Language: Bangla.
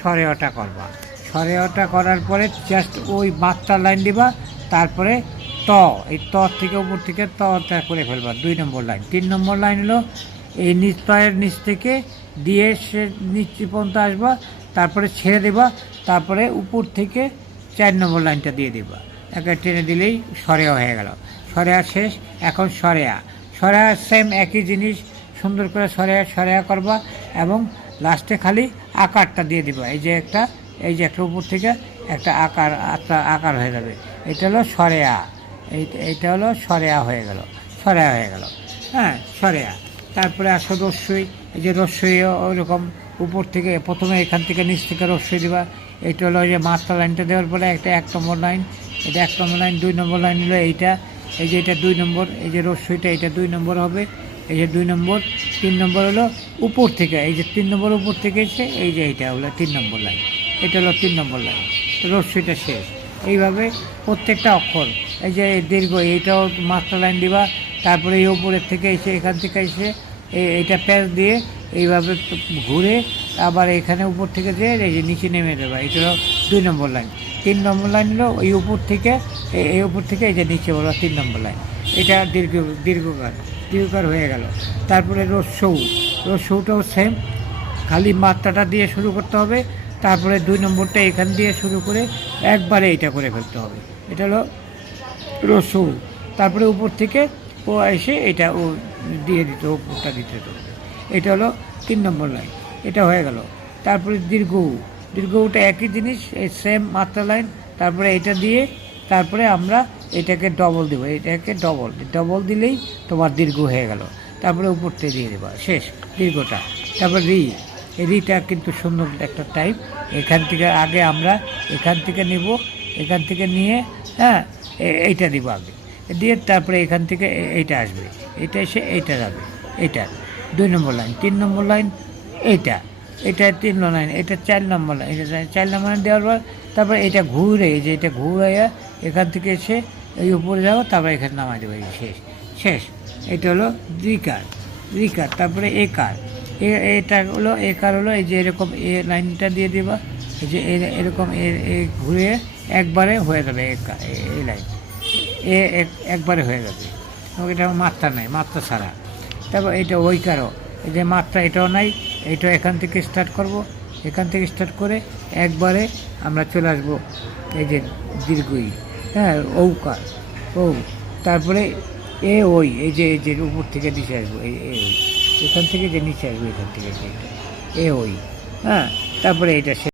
সরেওটা করবা। সরেওটা করার পরে জাস্ট ওই মাত্রা লাইন দিবা, তারপরে ত, এই ত থেকে উপর থেকে তটা করে ফেলবা 2 নম্বর লাইন। 3 নম্বর লাইন হলো এই নিচ তয়ের নিচ থেকে দিয়ে সে নিচ পর্যন্ত আসবা, তারপরে ছেড়ে দেবা, তারপরে উপর থেকে 4 নম্বর লাইনটা দিয়ে দেবা। একে টেনে দিলেই সরেয়া হয়ে গেল। সরেয়া শেষ। এখন সরেয়া, সরেয়া সেম একই জিনিস, সুন্দর করে সরেয়া করবা এবং লাস্টে খালি আকারটা দিয়ে দিবা। এই যে একটা উপর থেকে একটা আকার হয়ে যাবে। এটা হলো সরেয়া। এইটা হলো সরেয়া হয়ে গেল, সরেয়া হয়ে গেল। হ্যাঁ, সরেয়া। তারপরে আসো রস্যই। এই যে রস্যইও ওইরকম উপর থেকে প্রথমে এখান থেকে নিচ থেকে রস্যই দিবা। এইটা হলো যে মাত্রা লাইনটা দেওয়ার পরে একটা 1 নম্বর লাইন, এটা 1 নম্বর লাইন। 2 নম্বর লাইন হলো এইটা, এই যে এটা 2 নম্বর, এই যে রস্যইটা এটা 2 নম্বর হবে, এই যে 2 নম্বর। 3 নম্বর হলো উপর থেকে, এই যে 3 নম্বর উপর থেকে এসে এই যে এইটা হলো 3 নম্বর লাইন, এটা হলো 3 নম্বর লাইন। রস্যইটা শেষ। এইভাবে প্রত্যেকটা অক্ষর, এই যে দীর্ঘ, এইটাও মাত্রা লাইন দিবা, তারপরে এই উপরের থেকে এসে এখান থেকে এসে এইটা প্যাচ দিয়ে এইভাবে ঘুরে আবার এখানে উপর থেকে দিয়ে এই যে নিচে নেমে দেবা। এটা হলো 2 নম্বর লাইন। 3 নম্বর লাইন হলো এই উপর থেকে, এই উপর থেকে এই যে নিচে বলো 3 নম্বর লাইন। এটা দীর্ঘকার হয়ে গেল। তারপরে রস্যৌটাও সেম, খালি মাত্রাটা দিয়ে শুরু করতে হবে, তারপরে 2 নম্বরটা এখান দিয়ে শুরু করে একবারে এটা করে ফেলতে হবে। এটা হলো রস্যৌ। তারপরে উপর থেকে ও এসে এটা ও দিয়ে দিত, উপরটা দিতে হবে। এটা হলো 3 নম্বর লাইন, এটা হয়ে গেল। তারপরে দীর্ঘটা একই জিনিস, এই সেম মাত্রা লাইন, তারপরে এটা দিয়ে তারপরে আমরা এটাকে ডবল দেবো, এটাকে ডবল দিলেই তোমার দীর্ঘ হয়ে গেল। তারপরে উপরতে দিয়ে দেবা, শেষ দীর্ঘটা। তারপর এই রিটা কিন্তু সুন্দর একটা টাইপ। এখান থেকে আগে আমরা এখান থেকে নেব, এখান থেকে নিয়ে হ্যাঁ এইটা দিব আগে দিয়ে, তারপরে এখান থেকে এইটা আসবে, এটা এসে এইটা যাবে, এইটা 2 নম্বর লাইন। 3 নম্বর লাইন এটা 3 নম্বর লাইন, এটা 4 নম্বর লাইন, এটা 4 নম্বর লাইন দেওয়ার পর তারপরে এটা ঘুরে, এই যে এটা ঘুরাইয়া এখান থেকে এসে এই উপরে যাবো, তারপরে এখানে নামাই দেবো, এই শেষ। এটা হলো রিকার। তারপরে একার, এটা হলো একার হলো এই যে এরকম এ লাইনটা দিয়ে দেবা, এই যে এরকম ঘুরে একবারে হয়ে যাবে এই লাইন, একবারে হয়ে যাবে। এটা মাত্রা নাই, মাত্রা ছাড়া। তারপর এটা ওইকারও, এই যে মাত্রা এটাও নাই, এইটাও এখান থেকে স্টার্ট করব, এখান থেকে স্টার্ট করে একবারে আমরা চলে আসবো এই যে দীর্ঘই, হ্যাঁ ঔকার, তারপরে এই যে উপর থেকে নিচে আসবো, এখান থেকে যে নিচে আসবো, এখান থেকে হ্যাঁ, তারপরে এটা